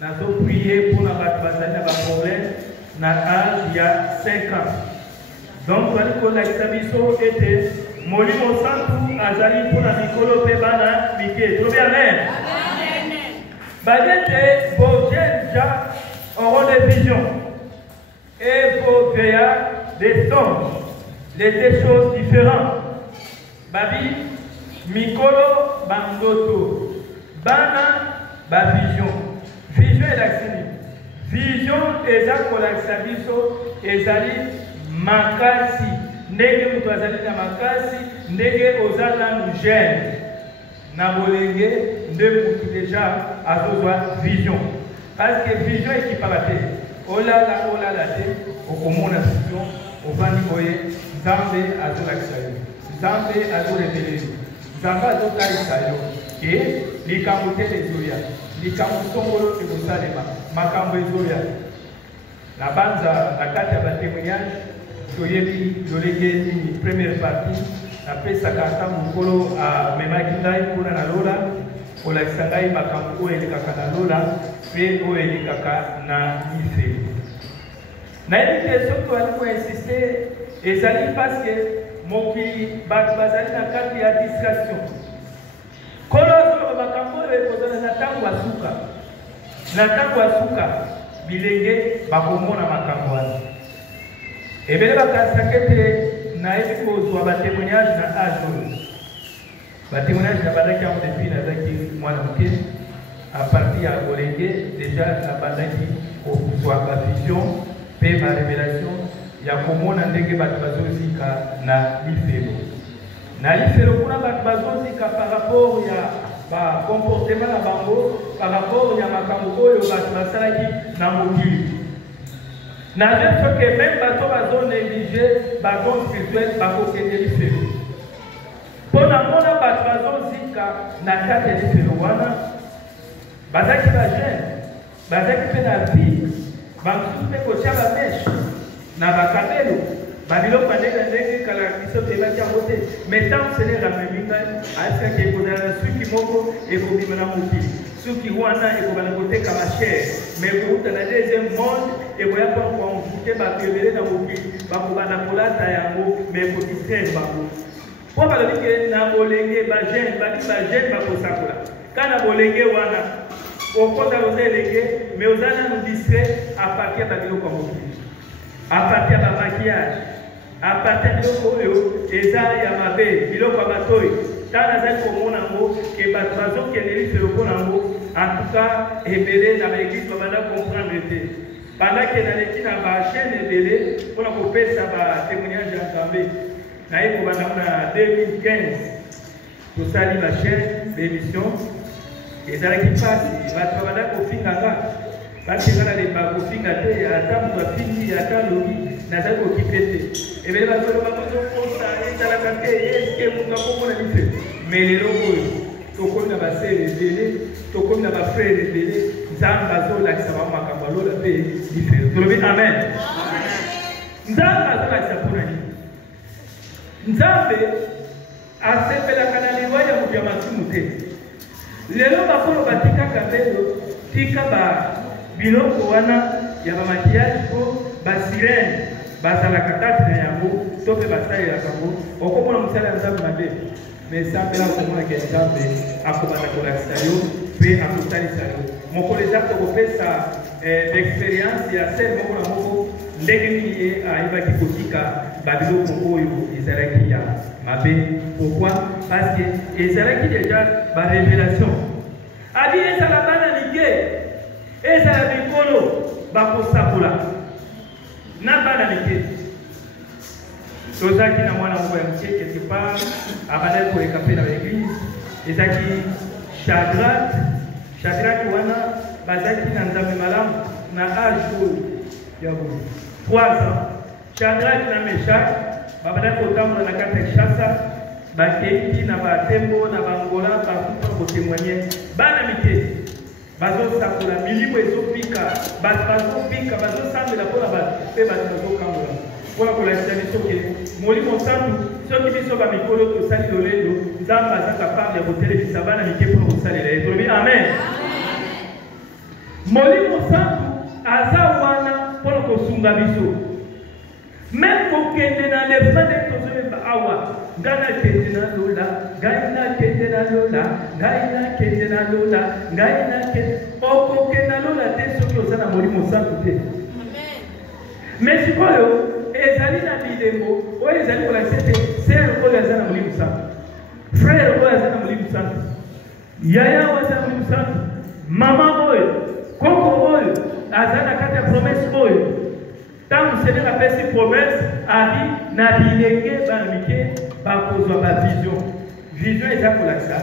Nous prié pour la problème dans l'âge il y a 5 ans. Donc, la Sabiso était Molimo Santu Azali pour la Mikolo Pebana Mike. Tout bien, amen. Bagete, vos jeunes gens auront des visions et vos veillards des songes, des choses différentes. Babi, Mikolo, Bandoto, Bana, Bavision. Vision et l'accès. Vision et Zakolaksabiso et Zali Makasi. Nege Mutazali na Makasi, Nege Ozala Nugène. Nabolenge, ne pour déjà à besoin vision. Parce que vision est qui parle. Ola la te, au commun la vision, au vani boye, Zambe Azolaksayo. Zambe Azorebele. Zambe Azolaksayo. Et les camotés des Zoya. Les camoutons et vous savez, Makambo Zoya. La banza, la carte à témoignage, Soyebi, Lolégué, première partie, après Sakata Mukolo à Memakindaï pour la Lola, pour la Sangaï Makambo et les Kakana et les Kakana Nife. Naïve surtout à nous insister, et ça dit parce que Moki Bazali n'a qu'à faire discrétion. Kolozo Makambo et Kozana Natango Asuka. Natango Asuka, Bilenge, Bakomona Makambo. Et bien, il y a un témoignage dans l'âge. Le témoignage de la depuis à partir de Olengue, déjà la soit la vision, paix, ma révélation, il y a comment on a des bazozika na l'ifero. Na l'ifero, pour la bazozika par rapport à comportement na bango, par rapport à makambo et au basalaki na mokili. N'a fait que même bateau négligé, bateau spirituel, bateau qui est différent. Pour la mona bateau zika, n'a qu'à être différent. Bazaki va jeune, bazaki fait la vie, bazaki fait cocher la mèche, n'a pas cabelo, babilo pané la nègre qui se fait la côté. Mais tant que c'est la même à ce qui est pour la suite qui moko et pour vivre dans mon pays. Ceux qui ont un et pour la côté comme la chair, mais pour dans le deuxième monde. Et vous voyez pas qu'on fout ma prière dans vos pays, pour la pola tayango, mais pour distraire babo. Pour parler que na bolenge ba jeune, ba pour ça là. Quand na bolenge wana, au compte à l'osé légué, mais aux années nous distraire à partir de l'eau comme à partir de maquillage, à partir de l'eau et ça y a ma belle, il a pas batoy. Dans la zone comme on a mot, que bateau qui est les fait au en tout cas, et belé dans l'église, on va comprendre le pendant que dans l'équipe n'a pas chaîne de délai, on a coupé ça par témoignage d'Antambé. Naïf, on a 2015, tout ça, la chaîne d'émission. Et dans l'équipe passe, il va travailler au fin là. Parce que dans les bacs au fin à terre, il y a un temps où il y a un temps où il y a un temps où il y a et bien, il va se faire ça, dans la quantité, est-ce que vous avez fait? Mais les locaux, tout comme on a passé les délais, tout comme on a fait les délais, Zambazo la Sabama Kambalo la paix différente. Amen. Zambazo la Sabonani. Nzambe a fait la canaliwa ya mujamatu mute. Lelo bakolo batika kabelo tika ba biloko wana ya maquillage ko ba sirène ba sala katati na yango tope basai ya kango okomona musala nzambe mabe. Mais ça fait la commune qui est dans le accompagnement de la salle, puis à tout ça. Mon collègue a fait sa expérience, il y a 7 mots, l'église à Iba Kikotika, Babylon Congo, Israël qui a mabé. Pourquoi? Parce que Israël qui déjà ma révélation. A dit, ça la banane, et ça la bicolo, Bako Sapoula. N'a pas la Tozaki na mwana mwa mtie quelque part abandel pour écaper dans l'église ezaki Shadrach wana bazaki na nzambe malamu na âge ya 3 ans. Shadrach na Meshach babandel kotambola na kati ya Kinshasa bakei na batembo na bangola bakufa kotémoigner bana mike bazosakola milimo ezopika bazopika bazosambela mpona mpe bato bazokambola voilà pour la situation que Molimo Santu, ceux qui sont dans mes colos, tout ça, nous sommes capables de voter les sabana, mais qui pour vous saluer. Amen. Molimo Santo azawana pour kosunga biso. Même pour que dans les fins de tous awa gana kendena lola gaina kendena lola gaina kendena lola gaina ken oko kendena lola te soki osana molimo Santo te. Mais si quoi ezali na bilembo o ezali ko la sete sœur ko la zana molimo Santo frère ko la zana molimo Santo yaya wa zana molimo Santo mama oyo koko oyo azana kati ya promesse oyo. Tant que Seigneur a fait ses promesses, Ari n'a bilenge bamike bakozwa ba vision. Vision est pour ça.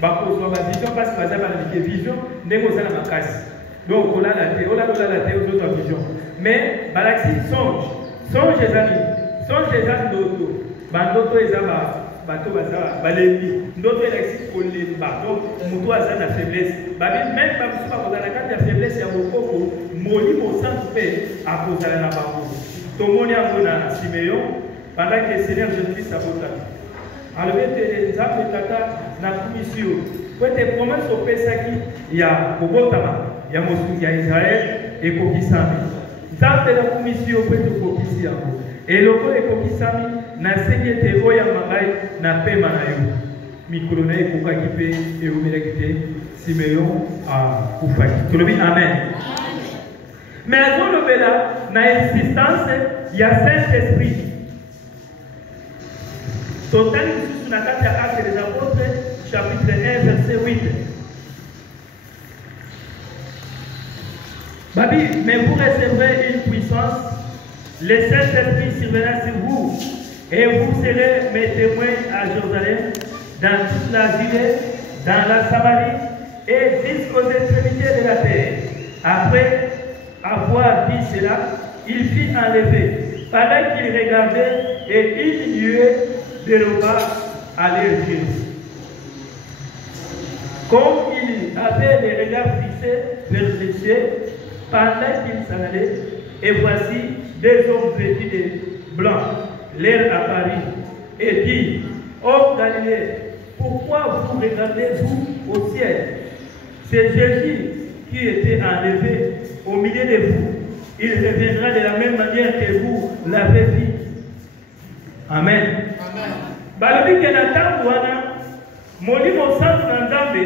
Bakozwa ba vision parce que baza bamike vision ndeko za na makasi. Donc on a la théorie, aux autres vision. Mais balaxi songe les amis d'auto. Bandoto ezaba bato baza balembi. Ndoto elaxi kolemba. Donc muto aza na faiblesse. Babi même pas pour ça dans la carte de faiblesse ya bokoko. Molimo Santo pe à cause de la banque. Tout le monde a vu Siméon pendant que le Seigneur Jésus-Christ a voté. Alors, les hommes de Tata na commission. Quand tu promesses au Pesaki, il y a Bogotama, il y a Moscou, il y a Israël et Kokisami. Dans la commission, il y a Kokisami. Et le coup de Kokisami, na seigneur te oya magai na pema na yo. Mikolo na yo kokakipe et omelekite Siméon a kufaki. Tout le monde, amen. Mais à tout le là, dans l'existence, il y a Saint-Esprit. Total, nous sommes dans Actes des Apôtres, chapitre 1, verset 8. Babi, mais vous recevrez une puissance, le Saint-Esprit surviendra sur vous, et vous serez mes témoins à Jérusalem, dans toute la Judée, dans la Samarie, et jusqu'aux extrémités de la terre. Après avoir dit cela, il fit enlever. Pendant qu'il regardait et une nuée déroba à leurs yeux. Comme il avait les regards fixés vers le ciel, pendant qu'il s'en allait, et voici deux hommes vêtus de blanc leur apparut et dit: Ô Galilée, pourquoi vous regardez-vous au ciel? C'est Jésus qui était enlevé au milieu de vous. Il reviendra de la même manière que vous l'avez vu. Amen. Balobi ke na tangu wana molimo Santo na Nzambe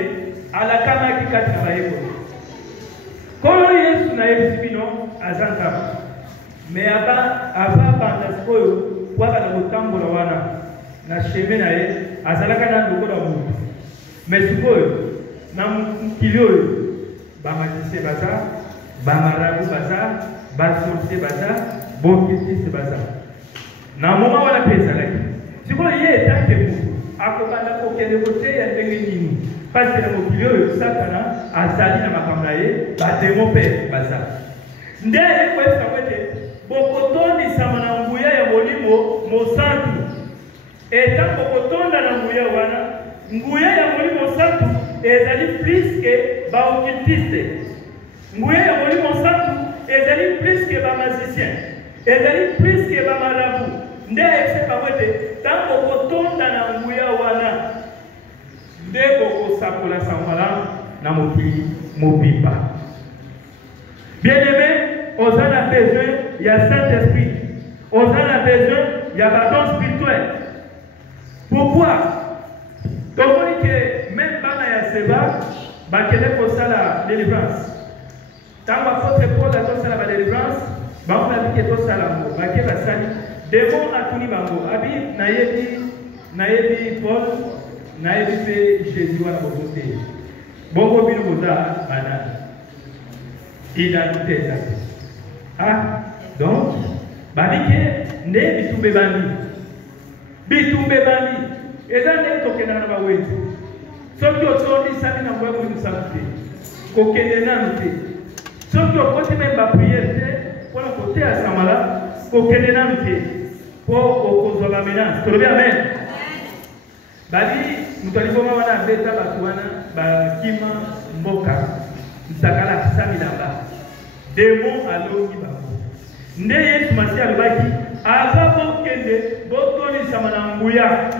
alakama kikati na bayeko. Kolo Yesu na Yesu azanga. Mais aba banda koyo kwa na botambola wana na sheme na ye azalaka na lokola mutu. Mais sikoyo na mkilio bamatise baza, bamarabu baza, basorcier baza, bokitise baza. Na moma wala pesa laki. Siko ye tanke mutu akobanda kokende kote ya ndenge nini. Parce que mokilio Satana azali na makambo ye bademo pe baza. Ndeye kwesa kwete bokotondi sama na nguya ya molimo mosantu. Eta bokotonda na nguya wana nguya ya molimo santu ezali plus que baokitiste. Nguya ya molimo santu ezali plus que ba magicien. Ezali plus que ba marabu. Ndeye sepa kwete tango kotonda na nguya wana ndeko kosakola samala na mokili mobimba. Bien-aimé, on a besoin, il y a Saint-Esprit. On a besoin, il y a bâton spirituel. Pourquoi? Donc on dit que même bana ya seba, bakele pour ça la délivrance. Tant que votre Paul a tout ça la délivrance, bah on a dit que tout ça la mot, bakele la sali. Démon a tout ni bango. Abi nayebi Paul, nayebi pe Jésus à la beauté. Bongo bino boza bana. Identité ça. Ah, donc, babike ne bitumbe bandi. Bitumbe bandi. Eza ne tokena na bawetu. Soki otondi sami na kwa mu santé. Kokende na mte. Soki okoti memba prière te, pour côté à samala, kokende na mte. Pour okozwa ba menace. Tolobi amen. Bali mutaliboma wana beta batuana ba kima mboka. Nsakala sami namba. Démon alongi bango. Nde Yesu Masi alobaki azabo kende botoni sama na nguya.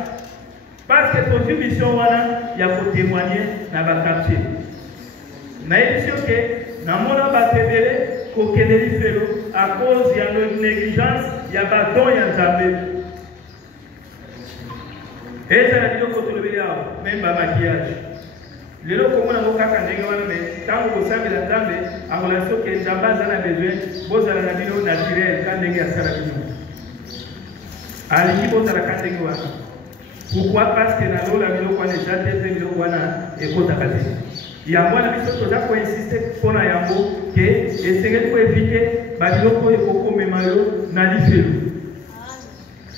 Parce que ton mission wana ya ko témoigner na ba quartier. nayebi que namona batebele kokendeli felo à cause ya négligence ya badon ya nzambe. Ezala biloko tolobeli awa même bamaquillage lelo komona ngo kaka ndenge wana me ntango kosambela nzambe akola soki nzambe aza na besoin bozala na bino naturel ka ndenge asala bino alingi bozala ka ndenge wana. Pourquoi? Parce que na lola biloko wana eza te mpe biloko wana ekotaka te. Yango wana biso toza koinsiste mpona yango ke esengeli koevite babiloko oyo ekokomema yo na lifelo.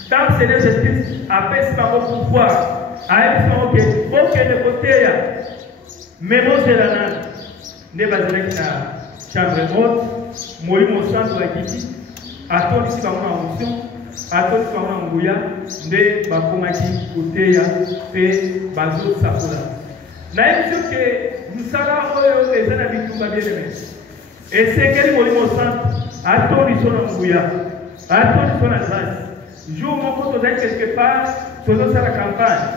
Tant Seigneur Jésus apesi bango pouvoir ayebi bango ke bokende koteya me bozela nani nde bazalaki na chambre haute molimo santo akiti atondisi bango na onction atondisi bango na nguya nde bakomaki koteya mpe bazosakola. nayebi so ke mosala oyo eza na bitumba bien-aimé esengeli molimo santo atondiso na nguya atondiso na grâce. Jour moko tozali quelque part tozosala campagne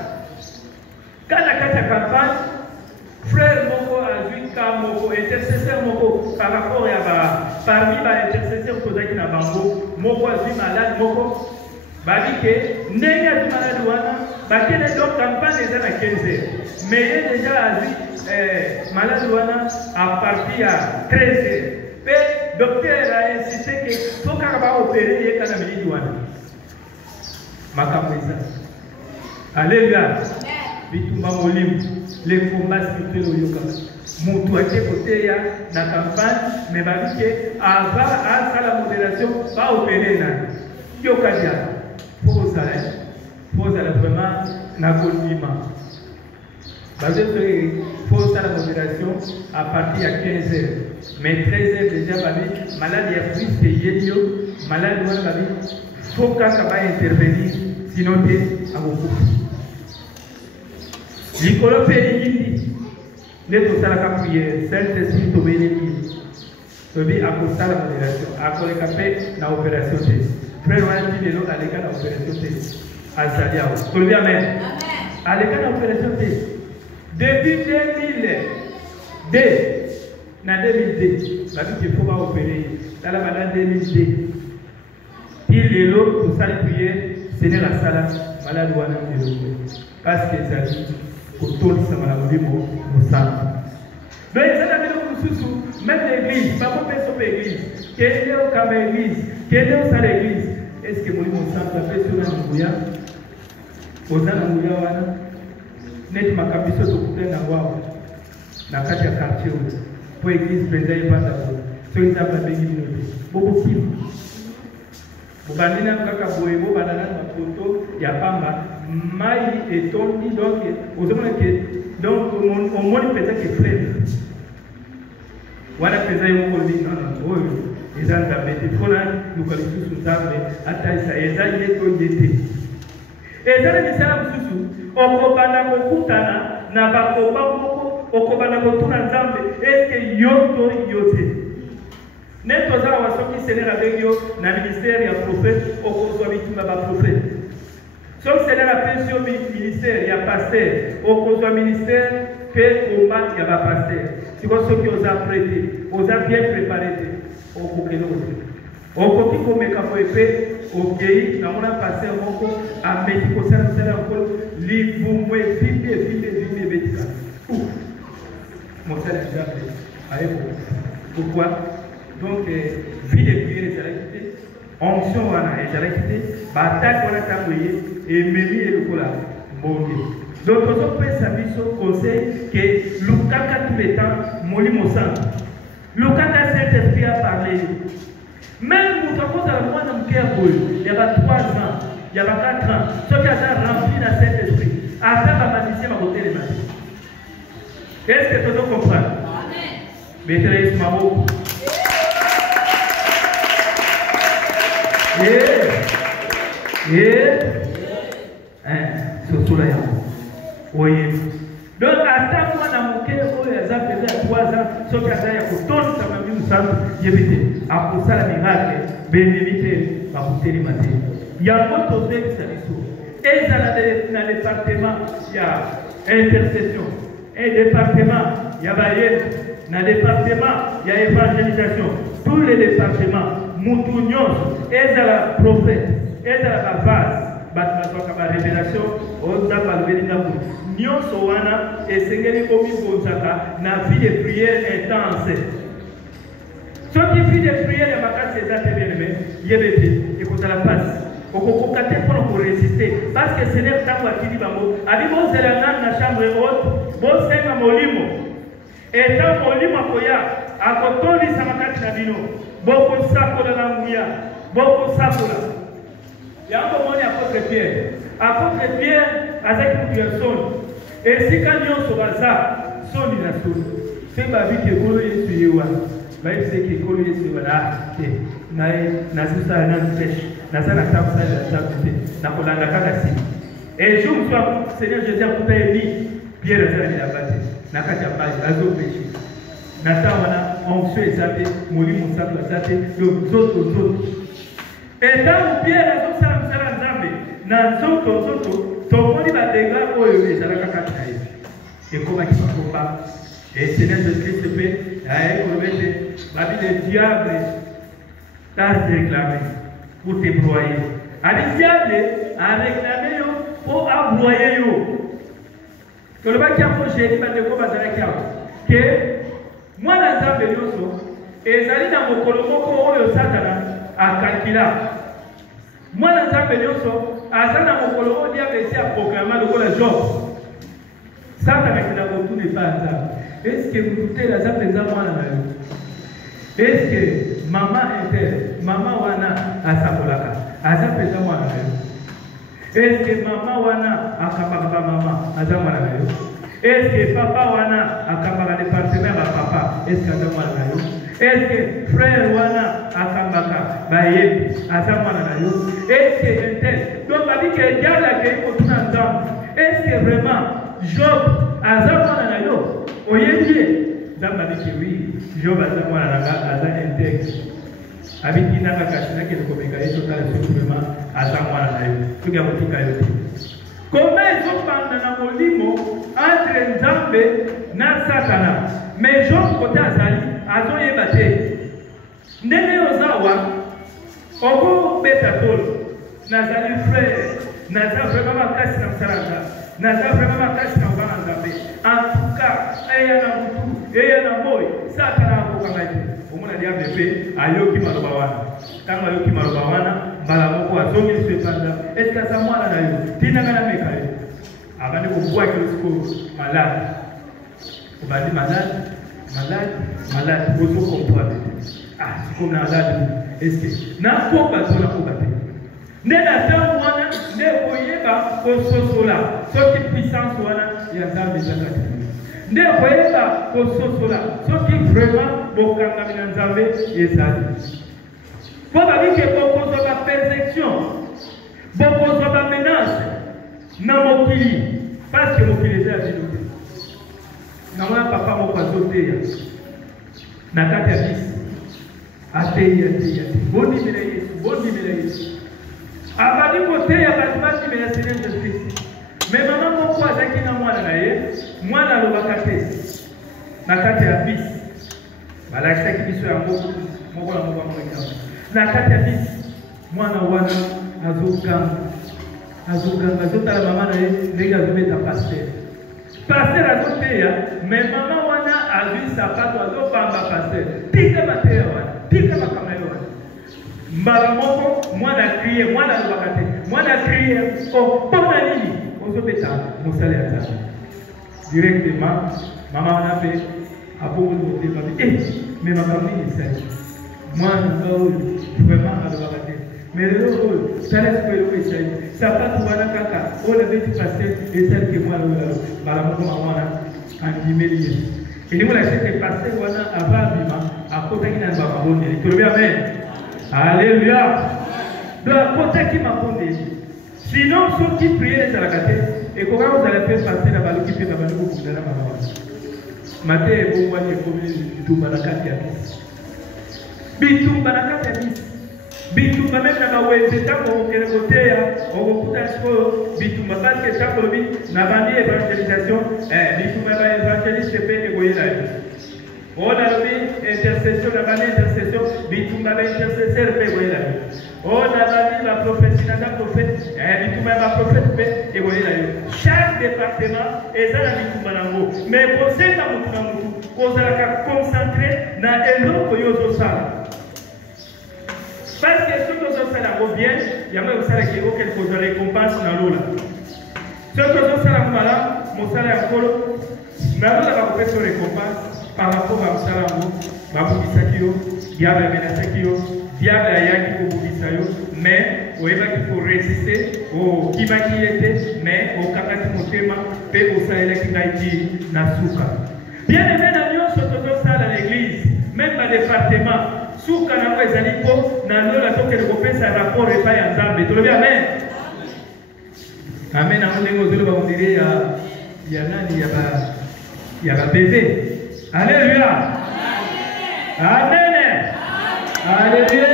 kana kati ya campagne frère moko azwi ka moko intercesseur moko par rapport ya parmi baintercesseur tozalaki na bango moko azwi malade moko babi ke ndenge azwi malade wana bakende donc campagne eza na 15 heures mais ye déjà azwi malade wana à partir ya 13 heures mpe docteur a insisté ke so kaka baopere ye kana minidi wana makambo eza. Alléluia. Bitumba molimo les combats spirituels oyokaka mutu ake koteya na campagne mais babi ke ava asala modération baopere nani yokadia fozala vraiment na kondima bazotoye fozala modération à partir ya 15 heures mais 13 heures déjà babi malade ya plus eyelio malade wana babi faut kaka baintervenir sinon te akokufa likolo mpe elingindi nde tosalaka priere Saint-Esprit tobeleli tobi akosala modération akoleka mpe na opération te frère wana ti lelo aleka na opération te azali awa tolobi amen aleka na opération te depuis 2002 na 2002 babi ke fo baopere tala bana 2002 ti lelo tosali priere Seigneur asala malade wana lelo parce que ezali kotondisama na molimo mosantu. Donc ezala biloko mosusu même l'église bakopesa mpe église kende okamba église kende osala église est ce que molimo mosantu apesi ona nguya oza na nguya wana neti makambo biso tokutani nango awa na kati ya quartier oyo mpo église mpenza evanda ko soki nzambe abengi bino te bokokima bobandi nano kaka boye bobanda nano bapoto ya pamba mai etondi donc ozomona ke donc omoni mpenza ke frere wana mpenza yo moko lobi nono oyo eza nzambe te mpona luka lisusu nzambe atalisa eza ye to ye te. Eza na misala mosusu okobanda kokutana na bakoba moko okobanda kotuna nzambe eske yo to yo te. Nel tozala wasoki Seigneur avec yo na ministère ya prophète okozwa bitumba ba prophète. Soki Seigneur apesi yo ministère ya pasteur okozwa ministère que combat ya ba pasteur. Siko soki oza prêté, oza bien préparé te okokelo te. Okoki komeka ko epe okei na mona pasteur moko ameki kosala sala encore livumwe vite betika. Mon sala jabe ayeko. Pourquoi? Donc, vie de prière est à l'équité, onction est à l'équité, bataille pour la taboyer et mémi et le cola. Donc, on peut savoir ce conseil que Lukaka tout le temps, Moli Mossan. Lukaka Saint-Esprit a parlé. Même pour ta cause à la moindre de il y a 3 ans, il y a 4 ans, ce qui a rempli la Saint-Esprit, après ma magicien m'a voté les mains. Est-ce que tu comprends? Amen. Mettez-les sur ma boue. Surtout là, oui. Donc, à ta fois, dans mon cœur, il y a 3 ans, ce qui a été tourné, ça m'a mis au centre, j'ai évité. Après ça, la miracle, bénévité, ma bouteille de matin. Il y a un autre qui s'est et dans le département, il y a intercession. Et département, il y a barrière. Dans le département, il y a évangélisation. Tous les départements, Moutounyos, et la prophète, et la vase, la révélation, on a parlé de Nyos Owana, et Sengeli Komi Bozaka, na vie de prière intense. Ceux qui font des prières de ma case, c'est ça, il y a des écoute à la passe. Pour résister. Parce que c'est le temps où il dit Abimo Zelanan, la chambre haute, bon c'est un molimo. Et tant molimo koya, à côté de Samakati Nabino, beaucoup de sacola la mouya, beaucoup de sacola. Il y a un moment apôtre Pierre. Apôtre Pierre, avec une personne. Et si quand nous sommes là, son inasso. C'est ma vie qui est collée sur Yewa. Mais c'est qui est collée sur Yewa. Nasusa nan pêche, nasana tapsa la tapse, nakolanga kakasi. Et je me suis Seigneur Jésus a coupé ni Pierre azali la base, nakata base, azo pêche. Natawana on fait zappé, moli mon sac zappé, le zoto. Et tant Pierre azo salam zambe, na zoto, tomoni ba dégâts oyo ezala kakata. Et comment il se combat? Et Seigneur Jésus Christ fait, aïe commettre, babi le diable. T'as réclamé pour te broyer. Le diable a réclamé pour abroyer. Que le bac a fait, j'ai dit que moi, dans un bénéfice, et j'allais dans mon colombo, Satana, à calculer. Moi, dans un bénéfice, à ça, dans mon colombo, diable, c'est à proclamer le job. Satana, tout n'est pas hasard. Est-ce que vous doutez la zap des amants à la est-ce que maman était, maman wana asakolaka, azapesa mwana nayo? Est-ce que maman wana akabaka maman azamwana nayo? Est-ce que papa wana akabaka les partenaires à papa, est-ce que azamwana nayo? Est-ce que frère wana akabaka bayebi azamwana nayo? Est-ce que intel? Donc on dit que diable a créé pour tout ensemble. Est-ce que vraiment Job azamwana nayo? Oyebi Zamba dit que oui, Job a dit moi à intègre. Habiti n'a pas caché que le commégaï total simplement à sa moi à tout cas votre caillot. Comment ils ont parlé dans le limo entre Nzambe na Satana, mais Job côté Azali, Azo yebate. Nene ozawa, ogo betatol, Nazali frère, Nazali vraiment casse na Saranga, Nazali vraiment casse na Nzambe. En tout cas, ayana mutu, ayana boy, Satana akokangaje. Omona dia bébé, ayoki marobawana. Quand ayoki marobawana, balamoko azongi sepanda. Est-ce que ça moi là nayo? Tina ngana mekayo. Abandi ko bois que le malade. On va dire malade, vous comprendre. Ah, c'est comme malade. Est-ce que na ko ba zona ko ba te? Nena tamwana ne koyeba ko sosola. Soki puissance wana ya Nzambe zakati. Ne koyeba ko sosola. Soki vraiment bokanga mina Nzambe ezali. Faut pas dire que beaucoup de la persécution, beaucoup de la menace, na mokili, parce que mokili est à vie. Na mwa papa mo kwa zote ya. Na kati ya bisi. Ate. Boni bila Yesu. Abadi kote ya batibati bila Seigneur Jésus-Christ. Mais maman mo kwa zaki na mwana na ye, mwana lobakate. Na kati ya bisi. Balakisa kibiso ya moko na moko mwana. Na kati ya bisi mwana wana azokanga azotala mama na ye ndenge azobeta paster azoteya me mama wana azwi sapato azobamba paster tika mateya wana tika makama ye wana mbala moko mwana kriye mwana alobaka te mwana kriye mpona nini ozobeta mosala ya Nzambe directement mama wana mpe apomoli motema me makambo nini esali mwana oyo vraiment alobaka te mais lelo oyo tala sikoyo eloko esali sapatu wana kaka oyo nabeti paster esali ke mwana oyo mbala moko mwana andimeli Yesu elingo na sete paster wana ava abima akotaki na bamabondeli tolobi amen alleluya do akotaki mabondeli sinon soki priere ezalaka te ekokaka kozala mpe paster na baluki mpe na baluki okundana mama mate ebongwani ekomi bitumba na kati ya bisi bitumba na kati ya bisi bitumba meme na bawenze ntango okokende koteya okokuta sikoyo bitumba parceke ntango lobi na bandi evangelisation bitumba ya baevangeliste mpe ekoyela yo On a mis intercession, la manière intercession, bitumba intercesseur pe wela. On a mis la prophétie, la prophète, bitumba la prophète pe wela. Chaque département est dans la bitumba nango. Mais pour ça na mutu na mutu, on va concentrer na eloko yozo sala. Parce que ce que nous allons bien, il y a même ça qui est quelque chose de récompense dans l'eau. Ce que nous allons malin, mon salaire encore, mais nous allons faire une récompense par rapport à Salambo, Babouissakio, Diable Menasakio, Diable Ayaki Boubissayo, mais au Eva qu'il faut résister, au Kima qui était, mais au Kakati Motema, Pe au Sahel qui n'a été Nasuka. Bien aimé dans nous, ce que nous allons à l'église, même dans le département. Souka na kwa ezalipo na lola toke likopesa rapport epai ya Nzambe. Tolobi amen. Amen. Amen. Ngozelo ba mundire ya nani ya ba bébé. Alléluia. Amen. Alléluia.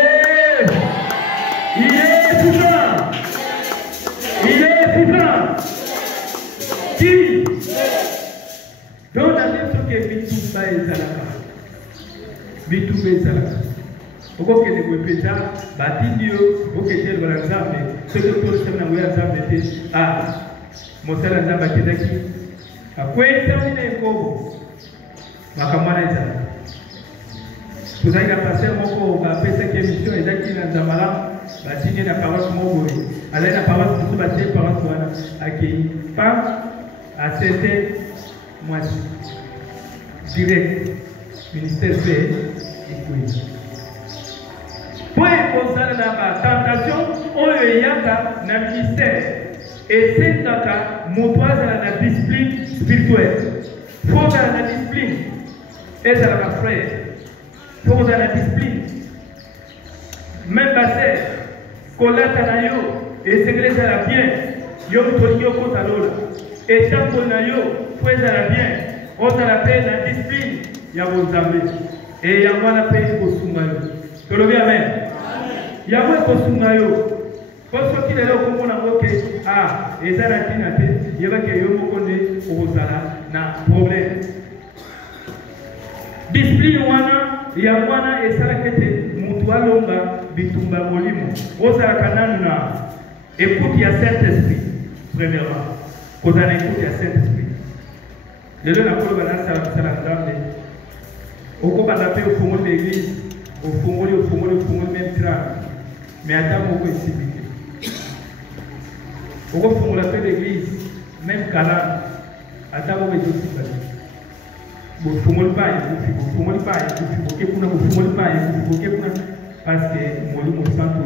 Il est puissant. Il est puissant. Qui? Donc la même chose que Bitumba ezalaka. Bitumba ezalaka. Pourquoi que les Wépéza, Batinio, Boketel, Balanzambe, ce que tout le monde a Zambé, Mosala Zamba Kedaki, à quoi est terminé Kobo, Makamana Zamba. Tout ça, il a passé un mot, va faire cette émission, et là, il a Zamala, va signer la parole de Mobori. Alors, la parole de tout bâtir par Antoine, à qui, pas à c'était moi, direct, ministère fait, et puis. Pour kozala na ba tentation oyo yaka na ministère et c'est kaka motoise na discipline spirituelle. Faut dans la discipline et ça la frère. Faut dans la discipline. Même passer kolata na yo et c'est la bien. Yo mtolio kota lola. Et tambo na yo faut la bien. On la paix la discipline ya bozambe. Et ya mwana paix kosungayo. Tolobi amen. Il y a un peu de parce qu'il est là au moment où et ça il y a un problème. Discipline il y a un et ça longa bitumba molimo. Écoute, il y a Saint-Esprit, premièrement. Quand on écoute, il y a Saint-Esprit. Le lieu n'a pas au cours de l'église, au fond même crâne. Mais attends, on peut expliquer. Au fond de l'église, même Kalan, attends, on peut expliquer. Vous fumez pas, vous fumez pas, parce que mon centre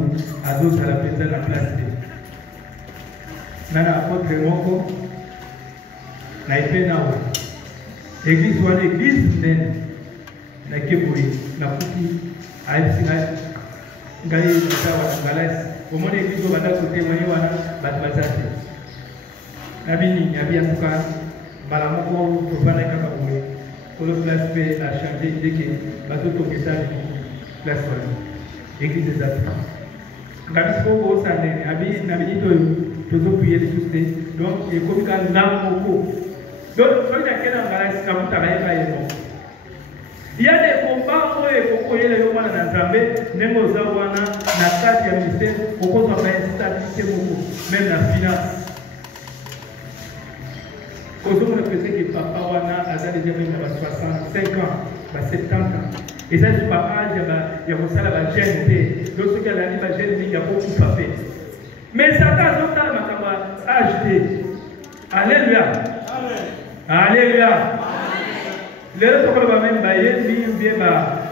a d'autres à la place de la place. Nana apôtre Moko, n'a été là. L'église soit l'église, na keboi, na kuti, à Ngai Galas, au monde église au Bada côté Moyoana, Batbazati. Nabini, Yabia Souka, Balamoko, Topana Kakaboui, pour le place P a changé dès que Bateau Toketa, place Wally, église des Africains. Gabispo au Sandé, Abi Nabini Tozo Prier de tous les, donc il est comme un Namoko. Donc, il y a quel embarras, Kamuta Raïba et non. Il y a des combats où il y a des combats dans Zambé, même aux Awana, na carte du ministère, au cours de la stabilité, même la finance. Aujourd'hui, on faisait que papa Wana a déjà 65 ans, 70 ans. Et ça, c'est papa, il y a la gêne. Lorsqu'il y a la gêne, il y a beaucoup à faire. Mais ça t'a acheté. Alléluia. Alléluia. Les autres va même bailler, bien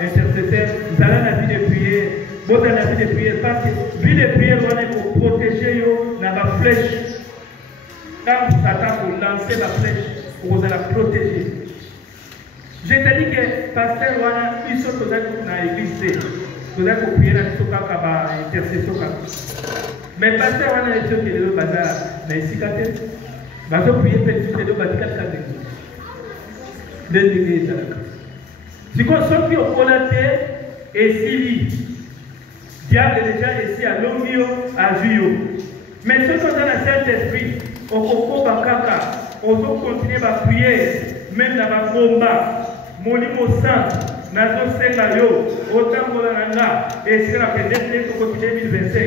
intercesseur, nous allons la vie de prière, votre la vie de prière, parce que vie de prière, on est pour protéger dans la flèche. Quand Satan pour lancer la flèche, vous allez la protéger. Je te dis que pasteur, il faut que dans l'église, vous allez prier dans le intercession. Mais pasteur, on a les choses qui sont dans les cicatrices, vous allez prier petit peu de bâtiment. Si on sort au Colate et si diable est déjà ici à Lomio, à Juyo. Mais ce qu'on a le Saint-Esprit, on peut continuer à prier, même dans le combat. Molimo Saint, Nazo Sengayo, autant de l'Anga, et c'est la pédale de côté 2025.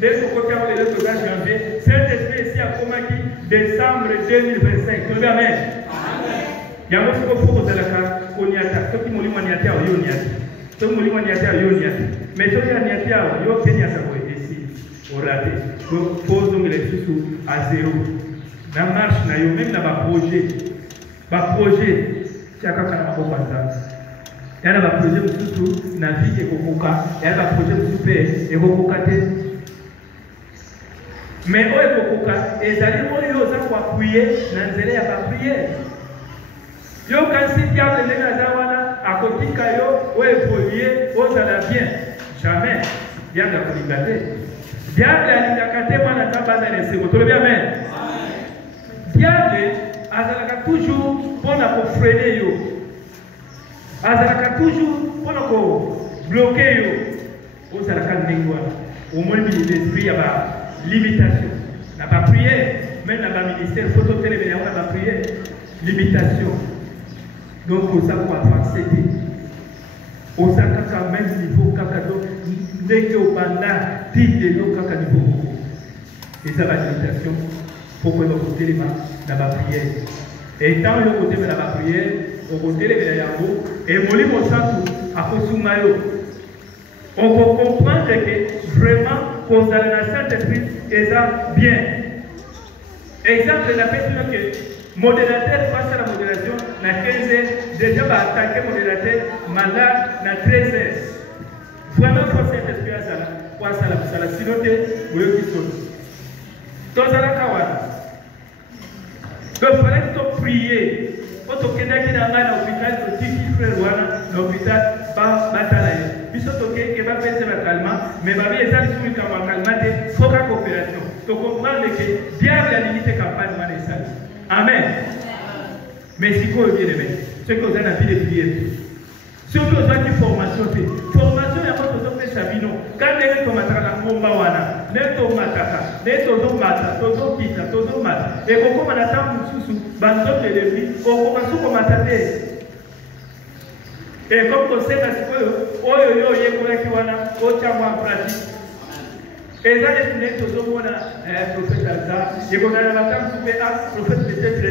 Dès le côté de janvier, cet esprit ici a commencé décembre 2025. Tout le Amen. Il y a un autre pour vous à la carte, on y attaque. Ceux qui m'ont dit qu'on y attaque, on y attaque. Ceux qui m'ont dit qu'on y attaque, on y attaque. Mais ceux qui m'ont dit qu'on y attaque, on y attaque. On raté. Donc, posons les sous à zéro. Dans la marche, même dans le projet. Le projet, c'est à quoi on a fait. Il y a un projet de la vie et Kokoka. Il y a un projet de super et Kokoka. Mais où est Kokoka? Et ça dit qu'il y a appuyer, Nanzele a pas prié. Yo quand si diable les nazawana à côté kayo ou évoluer aux ala bien jamais diable a polygaté diable a l'indicate moi na tabana les c'est tout bien amen diable azalaka toujours pour na freiner yo azalaka toujours pour na bloquer yo aux ala kan ndengwa au moins l'esprit ya ba limitation na pas prière même na ba ministère photo télé na ba prière limitation. Donc, on a accéder. On a un même niveau, dès que on a dit de l'eau, niveau. Et ça, la méditation, pour que l'on côté dans la prière. Et tant que l'on côté dans la prière, on côté les Yango, et mon livre au centre, à Kosumayo. On peut comprendre que vraiment, qu'on a le Saint-Esprit, et ça, bien. Exemple, la personne que modérateur face à la modération, na 15h, déjà va attaquer le modérateur malade na 13h. Vraiment, il faut cette expérience là, pour ça la sinon, vous voyez qui sont. Dans la kawana. Donc, il fallait que tu pries. Quand tu es dans l'hôpital, tu dis frère Wana, l'hôpital, batalaye. Puis tu es qui va faire le calmant, mais ma vie est allée sur le calmant, il faut la coopération. Tu comprends que diable a limité la campagne de ça. Amen. Mais si vous bien aimé, ce que vous avez envie de prier. Si vous avez une formation, formation est votre autre sabino. Quand vous avez un combat, vous avez un mataka, vous avez un mata, vous avez un kita, vous avez un mata. Et vous avez un sous bandot de l'église, vous avez un matate. Et comme vous savez, vous avez un pratique. Et ça, il y a un prophète Azar. Il y a un prophète peut-être,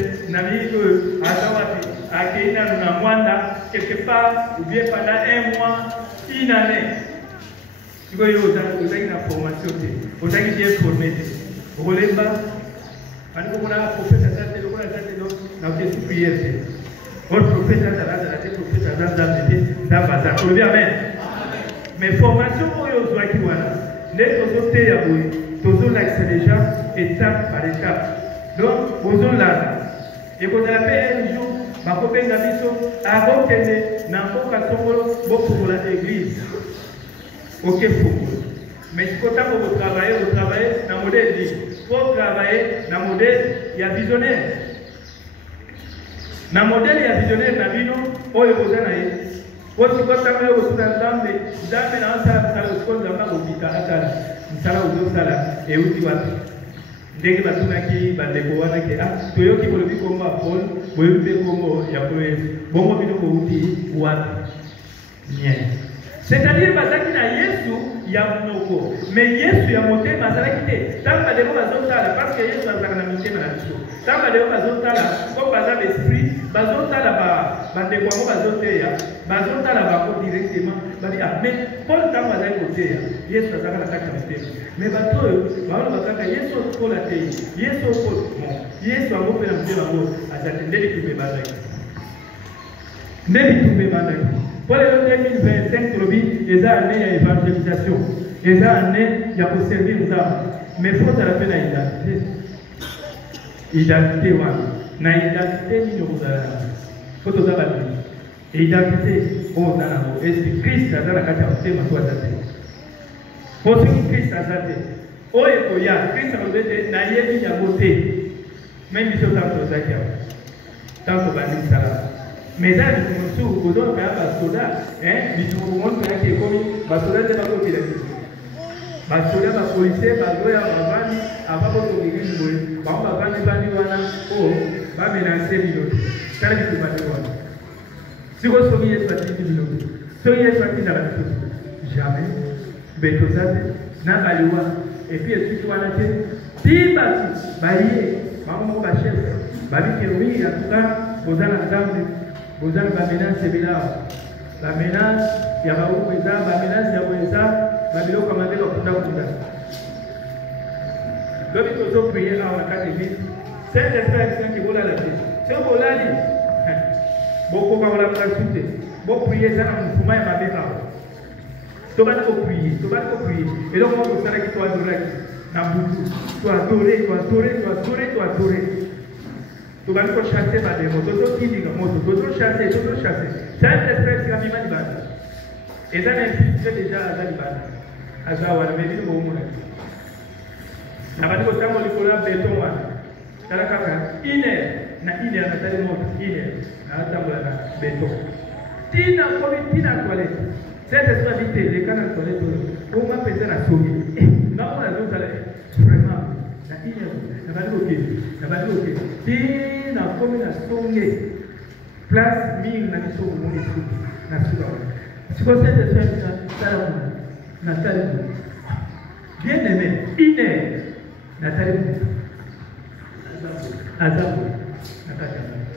quelque part, ou bien pendant un mois, une année. Vous avez une formation, vous avez bien formé. Vous avez un prophète Azar, vous avez une prière. Votre prophète Azar, vous avez Amen. Mais formation, vous avez une toujours l'accélération étape par étape. Donc, vous avez là. Et vous avez un jour, vous avez un avis avant que vous ayez beaucoup de l'église. Ok, mais si vous travaillez dans le modèle libre. Vous travaillez dans le modèle, il y a visionnaire. Dans le modèle, il y a visionnaire, dans le modèle, vous avez Watu kwa tamu yo kusuna zambe na wasala kusala usikonza mbago vitala msala uzosala euti watu ndege batuna ki bandeko wana ke toyoki bolobi komba Paul boyumbe kombo ya koe bongo bino ko uti watu bien. C'est-à-dire bazaki na Yesu ya mnoko mais Yesu ya mote mazalaki te tamba debo bazotala parce que Yesu azaka na motema na biso tamba debo bazotala ko baza l'esprit bazotala bandeko ngo bazoteya bazotala bako directement bali mais Paul tamba azali koteya Yesu azaka na kati ya motema mais bato baona bakaka Yesu ko la te Yesu ko Yesu ango pe na motema ngo azali ndeli kibe bazaki ndeli kibe bazaki. Pour le 2025, il y a une année d'évangélisation. Il y a une année pour servir aux âmes. Mais il faut se rappeler l'identité. L'identité, oui. L'identité, nous avons. Il faut se rappeler. L'identité, nous avons. Et c'est Christ qui a la capacité de nous adapter. Pour ce que Christ a adapté. Oh, et Christ a adapté. Naïe, il y a voté. Même si on a adapté. Tant qu'on va dire ça. Mais là, nous sommes tous les basoda, nous sommes tous les basoda de la population. Basoda, les policiers, les loyers, avant de nous dire, on va menacer les autres. Si vous souriez, soit dit, souriez, soit dit, jamais. Betosate, n'a pas le et puis, est-ce que tu vas la tête? Tibati, baillé, maman, ma chef, babi, oui, en tout cas, vous allez ensemble, vous allez la menace, c'est bien. La menace, il y a pas où ça, la menace, il y a où ça, Babylon commandé le Kunda. Donc, il faut prier à la catégorie. C'est l'esprit qui vous l'a laissé. C'est vous l'a dit. Beaucoup va la consulter. Beaucoup prier ça dans le fourmail et ma béca. Tu vas prier, tu vas prier. Et donc, on va faire que tu adorer. Tu adorer, tu adorer, tu adorer, tu adorer. Tu vas chasser ma démon. Tu vas chasser, tu vas chasser. C'est l'esprit qui a mis ma dibane. Et ça, c'est déjà à la dibane. À ça, on va le mettre au monde. Na badi ko tango likola beton wana tala kaka ine na tali moto ine na tango na beton tina toilette cette stabilité les canaux toilette pour ma pesa na sogi na ona zo tala vraiment na badi ko tina komi na songe place ming na biso mo ni su na su siko cette stabilité tala na tali bien aimé ine Nathalie Azabu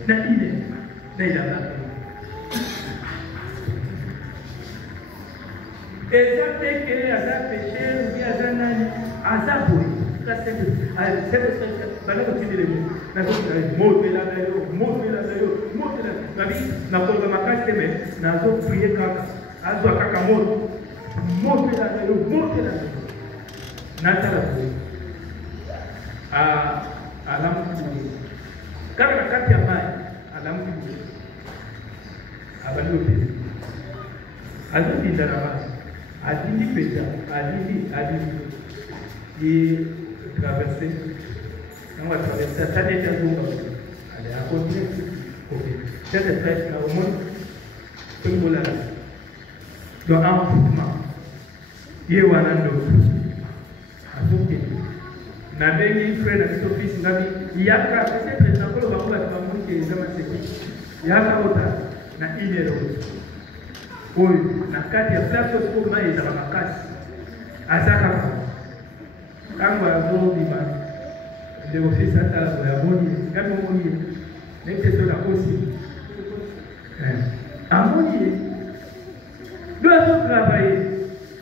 na ile na ila exacte que Azabu péché ou bien Azabu c'est bana ko tindile na ko motela babi na ko makase me na zo prier kaka azo kaka motela na tala alamu kama kati ya maji alamu abalote azoti ndarama adili peta adili et traverser on va traverser ça déjà zumba allez à côté OK c'est le fait au monde comme voilà donc un mouvement yewana ndo azoti na bengi frère na office ngabi yaka peut-être na kolo bakula tumamu ke zama seki yaka ota na inero oyo na kati ya place ko mai za makasi azaka kangwa zo bima de office ata ya boni ngabi moni nete so na kosi amoni doit se travailler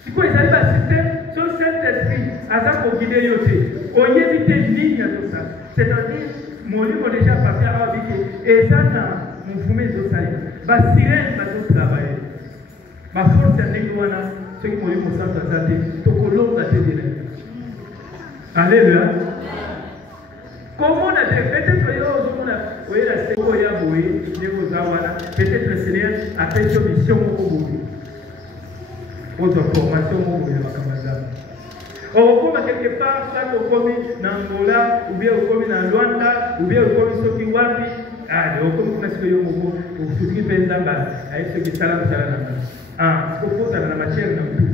siko ezali ba système sur Saint-Esprit azako guider yote on évite ligne à tout ça. C'est-à-dire, mon livre déjà passé à habiter. Et ça, mon fumé de ça. Ma sirène va tout travailler. Ma force est négouana. Ce qui m'a dit, mon sang va s'attaquer. Tout le monde va te dire. Alléluia. Comment on a fait? Peut-être que vous avez la Seigneur a boué. Peut-être le Seigneur a fait une mission au bout. Votre formation au bout de ma camarade. Ou quelque part, ça au commis dans Angola, ou bien au commis dans Luanda, ou bien au commis sur Kiwapi, au commis dans ce que vous avez, ou ce qui fait là-bas, avec ce qui est là, il faut faire la matière dans tout.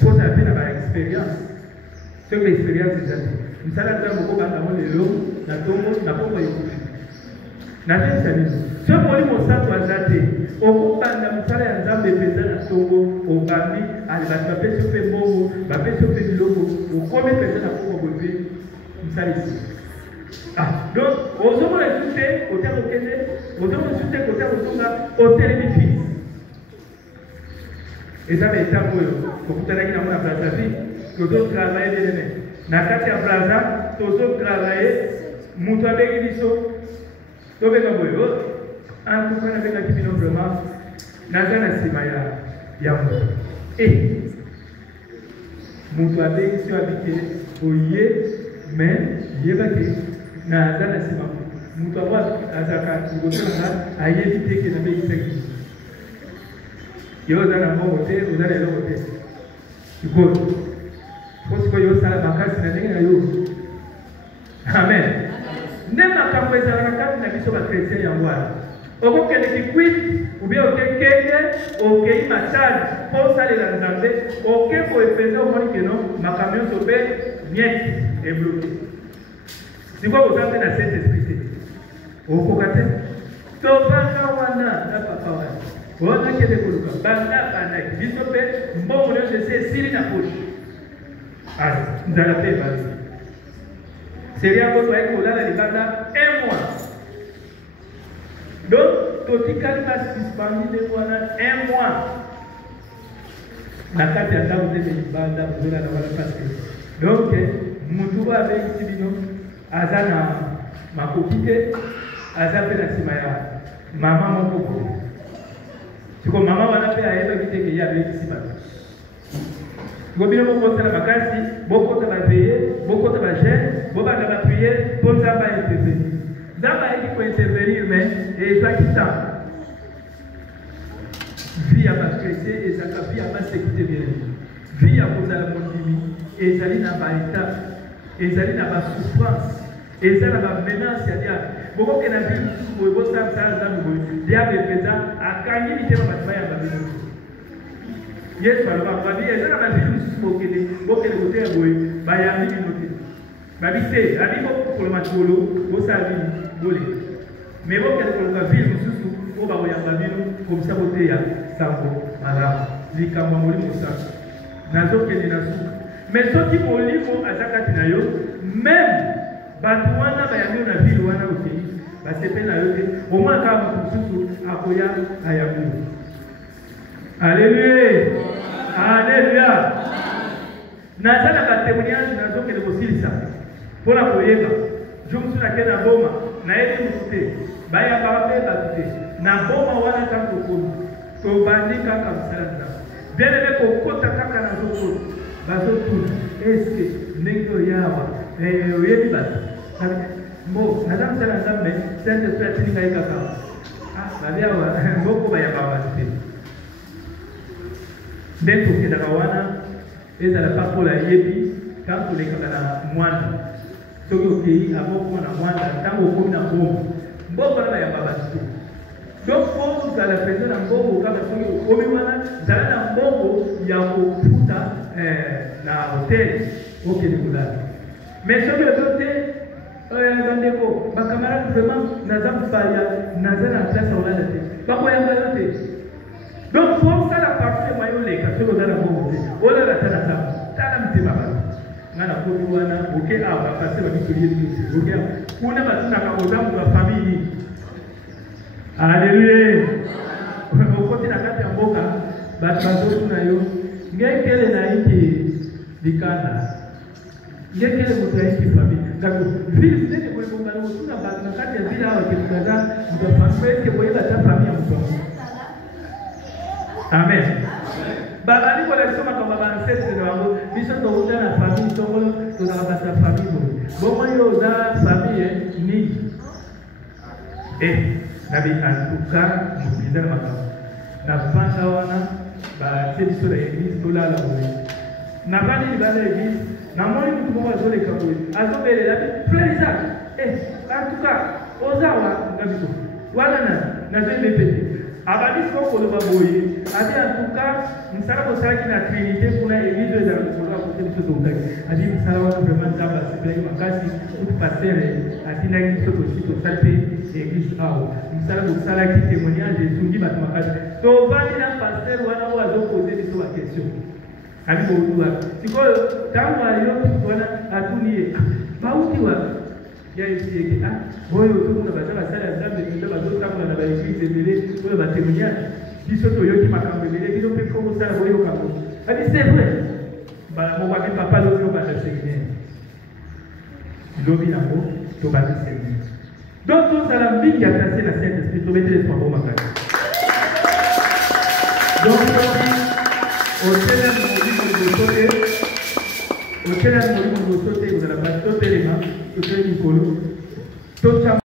Il faut faire la expérience. C'est l'expérience des années. Nous allons faire beaucoup de l'eau, la tombe, la pompe et le na tena sio mwalimu sato azate okupanda msala ya nzambe pesa na songo obami alibata pesa pe mbongo ba pesa pe biloko ukome pesa na kwa bebe msala ici donc ozomona tute otako kende ozomona tute otako tonga hotel bifi eza metambo yo kokutana kina mwana Brazzaville tozo travailler bien na kati ya Brazza tozo travailler mutu abeki biso tobeka boyo en tout cas avec la kibino vraiment nazana sima ya moto mutu abeki sio abike oye mais yebake nazana sima mutu abwa azaka ngotanga ayebite ke na beki seki yo zana mo hotel uzana lo hotel iko ko yo sala makasi na ndenge yo amen nema kamweza wakati na biso ba chrétien ya ngwana okokende kikwit ubia okekende okei massage pour ça les nzambe okeko ependa omoni keno makamio sobe niet et bloqué siko kozambe na Saint Esprit okokate to bana wana na papa wana On a qui est développé. Banda, banda. Bisopé, bon, on a laissé Siri na poche. Ah, nous allons faire basi. C'est rien que toi, on a la banda 1 mois. Donc, Toti Kalima suspendu de moi 1 mois. Na kati ya tabu de banda, vous allez la parce que. Donc, Moutou avec Tibino, Azana, ma copine, Azapé la Simaya, maman mon coco. C'est comme maman va appeler à elle qui est avec Simaya. Gobino beaucoup de la vacances, beaucoup de la payer, beaucoup de la gêne, beaucoup de la prière, pour ça va intervenir. Ça va être pour intervenir, mais et ça qui t'a. Vie à ma chrétien et ça vie à ma sécurité bien. Vie à vous à la mondimi, et ça n'a pas état, et ça n'a pas souffrance, et ça n'a pas menace, c'est-à-dire, beaucoup qui n'a vu, vous savez, ça, il y a des présents à gagner les thèmes à la vie. Yes, par exemple, il y a des gens qui sont qui beaucoup de côté boy, bayami noté. Babité, ami beaucoup pour le matolo, vous savez, volé. Mais beaucoup de la ville sous au baroya babino comme ça côté ya sambo madame. Li kama moli musa. Nazo ke ni nasu. Mais ceux qui moli mo azakati na yo, même batuana bayami na ville wana okei. Ba sepe na yo te, au moins kama kususu akoya ayamu. Alléluia. Alléluia. Nazana ba témoignage nazo ke de bosilisa. Pour la koyeba. Je me suis laqué na boma, na yeli mukute. Baya babe batute. Na boma wana tanto kono. To bandika kamsala. Bien aimé ko kota kaka na zoko. Bazo tu. Est-ce nengo yawa. Oyebi bat. Mo, nadam sala nzambe, sente tu atininga ikaka. Ah, babiawa, boko baya batute. Dentro que da wana ezala papola yebi quand les kana mwana soki okei aboko na mwana ntango okomi na mbongo mbongo wana ya babatu donc po ozala peza na mbongo kaka soki okomi wana zala na mbongo ya kofuta na hotel okende kolala mais soki ozo te bandeko bakamarade vraiment naza mopaya naza na place olala te bakoyamba yo te. Donc, pour ça, la partie de maillot, les casseaux dans la bombe, on a la tana, tana mtema. Nana kotuana, ok, ah, on va passer la vie sur ok, on a passé la carotte pour la famille. Alléluia. Au côté de la carte en boca, bateau na yo, ngé quelle naïki dikana. Ngé quelle motaïki famille. D'accord. Ville, c'est que vous avez tout la carte de ville avec le Canada, vous avez pensé que vous avez la famille en soi. Amen. Babali kwa lesoma kama ancestre de wangu, biso to na famille to na basa famille. Bon yo za famille ni. Nabi en tout cas, nous disons na fanda wana ba biso la église to la la. Na bani ba la église, na moi mtu mmoja zole kaburi. Azobele la plaisir. En tout cas, ozawa ngabito. Wala na zele pete. Abadi soko le baboye, adi en tout cas, msala bosaki na trinité pour la église de la côté de ce donc. Adi msala wana vraiment tamba c'est makasi tout pasteur adi na kiso to sito salpe église ao. Msala bosala ki témoignage de sungi matmakasi. To bali na pasteur wana wazo poser des questions. Ami boudua. Siko tangu aliyo wana atunie. Bauti wa ya ici ah oyo tukuna bazala sala nzambe nda bazotambola na baeglise ebele oyo batémoignage biso toyoki makambo ebele bino mpe mpo kosala boyoka ngo abi c'est vrai mokwaki papa lobi obanda séminaire lobi nango tobandi séminaire donc tozala mingi atracé na saint esprit tobetele twango makasi donc otelemi molimo liboso te otelemi molimo liboso te ozala bato totelema toteli likolo